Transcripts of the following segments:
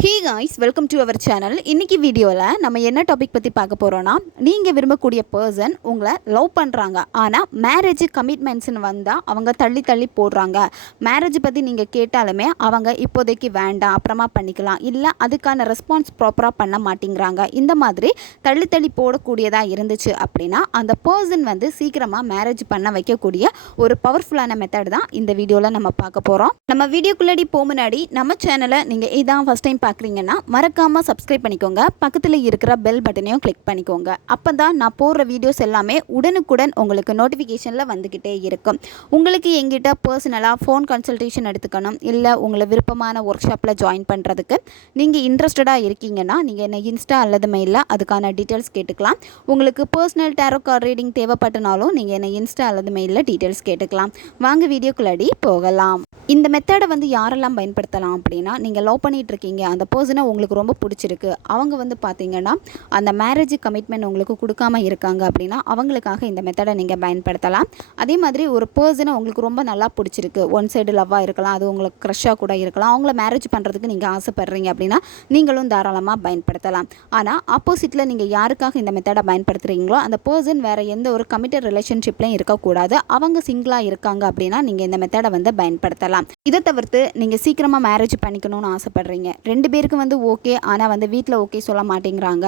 Hi guys welcome to our channel இன்றைக்கி வீடியோவில் நம்ம என்ன டாபிக் பற்றி பார்க்க போகிறோன்னா நீங்கள் விரும்பக்கூடிய பர்சன் உங்களை லவ் பண்ணுறாங்க ஆனால் மேரேஜ் கமிட்மெண்ட்ஸ்னு வந்தால் அவங்க தள்ளி தள்ளி போடுறாங்க. மேரேஜ் பற்றி நீங்கள் கேட்டாலுமே அவங்க இப்போதைக்கு வேண்டாம் அப்புறமா பண்ணிக்கலாம். இல்லை அதுக்கான ரெஸ்பான்ஸ் ப்ராப்பராக பண்ண மாட்டேங்கிறாங்க. இந்த மாதிரி தள்ளி தள்ளி போடக்கூடியதாக இருந்துச்சு அப்படின்னா அந்த பர்சன் வந்து சீக்கிரமாக மேரேஜ் பண்ண வைக்கக்கூடிய ஒரு பவர்ஃபுல்லான மெத்தட் தான் இந்த வீடியோவில் நம்ம பார்க்க போகிறோம் நம்ம வீடியோக்குள்ளாடி போக முன்னாடி நம்ம சேனலை நீங்கள் இதான் ஃபஸ்ட் டைம் பார்க்குறீங்கன்னா மறக்காமல் சப்ஸ்கிரைப் பண்ணிக்கோங்க. பக்கத்தில் இருக்கிற பெல் பட்டனையும் கிளிக் பண்ணிக்கோங்க. அப்போ தான் நான் போடுற வீடியோஸ் எல்லாமே உடனுக்குடன் உங்களுக்கு நோட்டிஃபிகேஷனில் வந்துக்கிட்டே இருக்கும். உங்களுக்கு எங்கிட்ட பர்சனலாக ஃபோன் கன்சல்டேஷன் எடுத்துக்கணும். இல்லை உங்களை விருப்பமான ஒர்க் ஷாப்பில் ஜாயின் பண்ணுறதுக்கு நீங்கள் இன்ட்ரெஸ்டடாக இருக்கீங்கன்னா நீங்கள் என்ன இன்ஸ்டா அல்லது மெயிலில் அதுக்கான டீட்டெயில்ஸ் கேட்டுக்கலாம். உங்களுக்கு பர்சனல் டேரோ கார்டு ரீடிங் தேவைப்பட்டனாலும் நீங்கள் என்ன இன்ஸ்டா அல்லது மெயிலில் டீட்டெயில்ஸ் கேட்டுக்கலாம். வாங்க வீடியோக்குள்ளாடி போகலாம். இந்த மெத்தடை வந்து யாரெல்லாம் பயன்படுத்தலாம் அப்படின்னா நீங்கள் லவ் பண்ணிகிட்ருக்கீங்க அந்த பர்சனை உங்களுக்கு ரொம்ப பிடிச்சிருக்கு. அவங்க வந்து பார்த்தீங்கன்னா அந்த மேரேஜ் கமிட்மெண்ட் உங்களுக்கு கொடுக்காம இருக்காங்க அப்படின்னா அவங்களுக்காக இந்த மெத்தடை நீங்கள் பயன்படுத்தலாம். அதே மாதிரி ஒரு பர்சனை உங்களுக்கு ரொம்ப நல்லா பிடிச்சிருக்கு. ஒன் சைடு லவ்வாக இருக்கலாம் அது உங்களுக்கு க்ரஷ்ஷாக கூட இருக்கலாம். அவங்கள மேரேஜ் பண்ணுறதுக்கு நீங்கள் ஆசைப்படுறீங்க அப்படின்னா நீங்களும் தாராளமாக பயன்படுத்தலாம். ஆனால் ஆப்போசிட்டில் நீங்கள் யாருக்காக இந்த மெத்தடை பயன்படுத்துகிறீங்களோ அந்த பர்சன் வேறு எந்த ஒரு கமிட்டட் ரிலேஷன்ஷிப்லையும் இருக்கக்கூடாது. அவங்க சிங்கிளாக இருக்காங்க அப்படின்னா நீங்கள் இந்த மெத்தடை வந்து பயன்படுத்தலாம். இதை தவிர்த்து நீங்கள் சீக்கிரமாக மேரேஜ் பண்ணிக்கணும்னு ஆசைப்படுறீங்க. ரெண்டு பேருக்கு வந்து ஓகே ஆனால் வந்து வீட்டில் ஓகே சொல்ல மாட்டேங்கிறாங்க.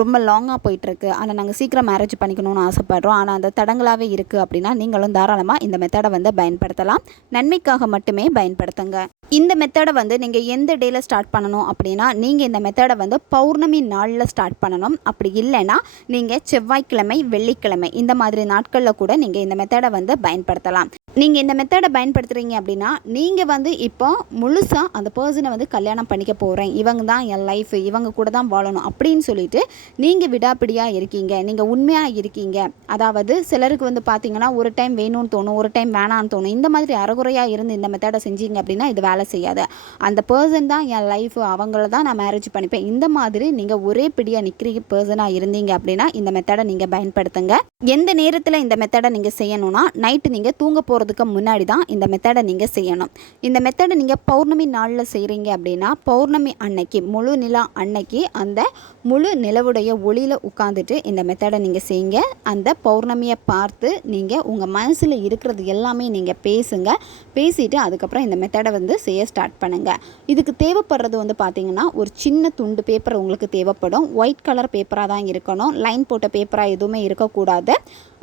ரொம்ப லாங்காக போயிட்டுருக்கு. ஆனால் நாங்கள் சீக்கிரம் மேரேஜ் பண்ணிக்கணும்னு ஆசைப்பட்றோம். ஆனால் அந்த தடங்களாகவே இருக்குது அப்படின்னா நீங்களும் தாராளமாக இந்த மெத்தடை வந்து பயன்படுத்தலாம். நன்மைக்காக மட்டுமே பயன்படுத்துங்க. இந்த மெத்தடை வந்து நீங்கள் எந்த டேயில் ஸ்டார்ட் பண்ணணும் அப்படின்னா நீங்கள் இந்த மெத்தடை வந்து பௌர்ணமி நாளில் ஸ்டார்ட் பண்ணணும். அப்படி இல்லைன்னா நீங்கள் செவ்வாய்க்கிழமை வெள்ளிக்கிழமை இந்த மாதிரி நாட்களில் கூட நீங்கள் இந்த மெத்தடை வந்து பயன்படுத்தலாம். நீங்கள் இந்த மெத்தடை பயன்படுத்துகிறீங்க அப்படின்னா நீங்கள் வந்து இப்போ முழுசாக அந்த பர்சனை வந்து கல்யாணம் பண்ணிக்க போகிறேன் இவங்க தான் என் லைஃப் இவங்க கூட தான் வாழணும் அப்படின்னு சொல்லிட்டு நீங்கள் விடாப்பிடியாக இருக்கீங்க. நீங்கள் உண்மையாக இருக்கீங்க. அதாவது சிலருக்கு வந்து பார்த்தீங்கன்னா ஒரு டைம் வேணும்னு தோணும் ஒரு டைம் வேணான்னு தோணும். இந்த மாதிரி அறகுறையாக இருந்து இந்த மெத்தடை செஞ்சீங்க அப்படின்னா இது வேலை செய்யாது. அந்த பர்சன் தான் என் லைஃப் அவங்கள தான் நான் மேரேஜ் பண்ணிப்பேன். இந்த மாதிரி நீங்கள் ஒரே பிடியாக நிற்கிற பர்சனாக இருந்தீங்க அப்படின்னா இந்த மெத்தடை நீங்கள் பயன்படுத்துங்க. எந்த நேரத்தில் இந்த மெத்தடை நீங்கள் செய்யணும்னா நைட்டு நீங்கள் தூங்க போகிறதுக்கு முன்னாடி தான் இந்த மெத்தடை நீங்கள் செய்யணும். இந்த மெத்தடை நீங்கள் பௌர்ணமி நாளில் செய்கிறீங்க அப்படின்னா பௌர்ணமி அன்னைக்கு முழு நிலா அன்னைக்கு அந்த முழு நிலவுடைய ஒளியில் உட்காந்துட்டு இந்த மெத்தடை நீங்கள் செய்யுங்க. அந்த பௌர்ணமியை பார்த்து நீங்கள் உங்கள் மனசில் இருக்கிறது எல்லாமே நீங்கள் பேசுங்க. பேசிவிட்டு அதுக்கப்புறம் இந்த மெத்தடை வந்து செய்ய ஸ்டார்ட் பண்ணுங்கள் இதுக்கு தேவைப்படுறது வந்து பார்த்தீங்கன்னா ஒரு சின்ன துண்டு பேப்பர் உங்களுக்கு தேவைப்படும். ஒயிட் கலர் பேப்பராக தான் இருக்கணும். லைன் போட்ட பேப்பராக எதுவுமே இருக்கக்கூடாது.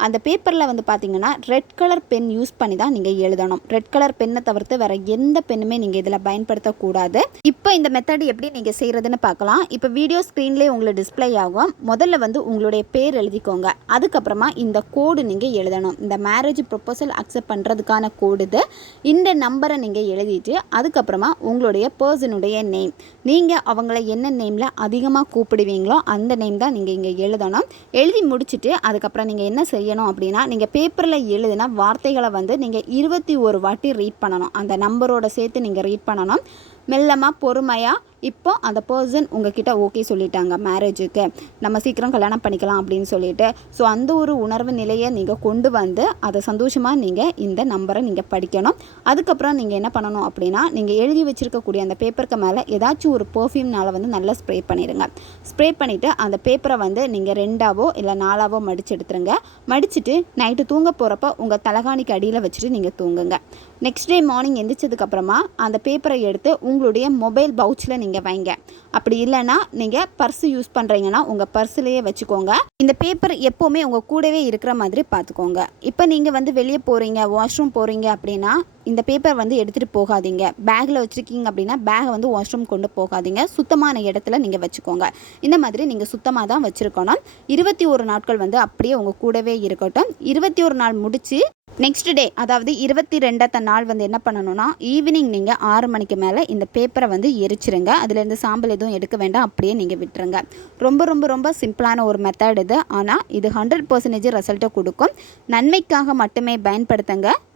அந்த பேப்பரில் வந்து பார்த்தீங்கன்னா ரெட் கலர் பென் யூஸ் பண்ணி தான் நீங்கள் எழுதணும். ரெட் கலர் பென்னை தவிர்த்து வேறு எந்த பெண்ணுமே நீங்கள் இதில் பயன்படுத்தக்கூடாது. இப்போ இந்த மெத்தட் எப்படி நீங்கள் செய்கிறதுன்னு பார்க்கலாம் இப்போ வீடியோ ஸ்க்ரீன்லேயே உங்களுக்கு டிஸ்ப்ளே ஆகும். முதல்ல வந்து உங்களுடைய பேர் எழுதிக்கோங்க. அதுக்கப்புறமா இந்த கோடு நீங்கள் எழுதணும். இந்த மேரேஜ் ப்ரொப்போசல் அக்செப்ட் பண்ணுறதுக்கான கோடு இது. இந்த நம்பரை நீங்கள் எழுதிட்டு அதுக்கப்புறமா உங்களுடைய பர்சனுடைய நேம் நீங்கள் அவங்கள என்ன நேமில் அதிகமாக கூப்பிடுவீங்களோ அந்த நேம் தான் நீங்கள் இங்கே எழுதணும். எழுதி முடிச்சுட்டு அதுக்கப்புறம் நீங்கள் என்ன செய்ய செய்யணும் அப்படின்னா நீங்கள் பேப்பரில் எழுதின வார்த்தைகளை வந்து நீங்கள் இருபத்தி ஒரு வாட்டி ரீட் பண்ணணும். அந்த நம்பரோட சேர்த்து நீங்கள் ரீட் பண்ணணும். மெல்லமாக பொறுமையாக இப்போ அந்த பர்சன் உங்ககிட்ட ஓகே சொல்லிட்டாங்க மேரேஜுக்கு நம்ம சீக்கிரம் கல்யாணம் பண்ணிக்கலாம் அப்படின்னு சொல்லிட்டு. ஸோ அந்த ஒரு உணர்வு நிலையை நீங்கள் கொண்டு வந்து அதை சந்தோஷமாக நீங்கள் இந்த நம்பரை நீங்கள் படிக்கணும். அதுக்கப்புறம் நீங்கள் என்ன பண்ணணும் அப்படின்னா நீங்கள் எழுதி வச்சுருக்கக்கூடிய அந்த பேப்பருக்கு மேலே ஏதாச்சும் ஒரு பர்ஃப்யூம்னால் வந்து நல்லா ஸ்ப்ரே பண்ணிடுங்க. ஸ்ப்ரே பண்ணிவிட்டு அந்த பேப்பரை வந்து நீங்கள் ரெண்டாவோ இல்லை நாலாவோ மடிச்சு எடுத்துருங்க. மடிச்சுட்டு நைட்டு தூங்க போகிறப்ப உங்கள் தலகாணிக்கு அடியில் வச்சுட்டு நீங்கள் தூங்குங்க. நெக்ஸ்ட் டே மார்னிங் எந்திரிச்சதுக்கப்புறமா அந்த பேப்பரை எடுத்து உங்களுடைய மொபைல் பவுச்சில் நீங்கள் நீங்கள் வைங்க. அப்படி இல்லைன்னா நீங்கள் பர்ஸ் யூஸ் பண்ணுறீங்கன்னா உங்கள் பர்ஸ்லேயே வச்சுக்கோங்க. இந்த பேப்பர் எப்போவுமே உங்கள் கூடவே இருக்கிற மாதிரி பார்த்துக்கோங்க. இப்போ நீங்கள் வந்து வெளியே போகிறீங்க வாஷ்ரூம் போகிறீங்க அப்படின்னா இந்த பேப்பர் வந்து எடுத்துகிட்டு போகாதீங்க. பேக்கில் வச்சுருக்கீங்க அப்படின்னா பேகை வந்து வாஷ்ரூம் கொண்டு போகாதீங்க. சுத்தமான இடத்துல நீங்கள் வச்சுக்கோங்க. இந்த மாதிரி நீங்கள் சுத்தமாக தான் வச்சுருக்கணும். இருபத்தி ஒரு நாட்கள் வந்து அப்படியே உங்கள் கூடவே இருக்கட்டும். இருபத்தி ஒரு நாள் முடித்து நெக்ஸ்ட் டே அதாவது இருபத்தி ரெண்டாத்த நாள் வந்து என்ன பண்ணணும்னா ஈவினிங் நீங்கள் ஆறு மணிக்கு மேலே இந்த பேப்பரை வந்து எரிச்சிருங்க. அதுலேருந்து சாம்பல் எதுவும் எடுக்க வேண்டாம் அப்படியே நீங்கள் விட்டுருங்க. ரொம்ப ரொம்ப ரொம்ப சிம்பிளான ஒரு மெத்தட் இது. ஆனால் இது ஹண்ட்ரட் பர்சன்டேஜ் ரிசல்ட்டை கொடுக்கும். நன்மைக்காக மட்டுமே பயன்படுத்துங்க.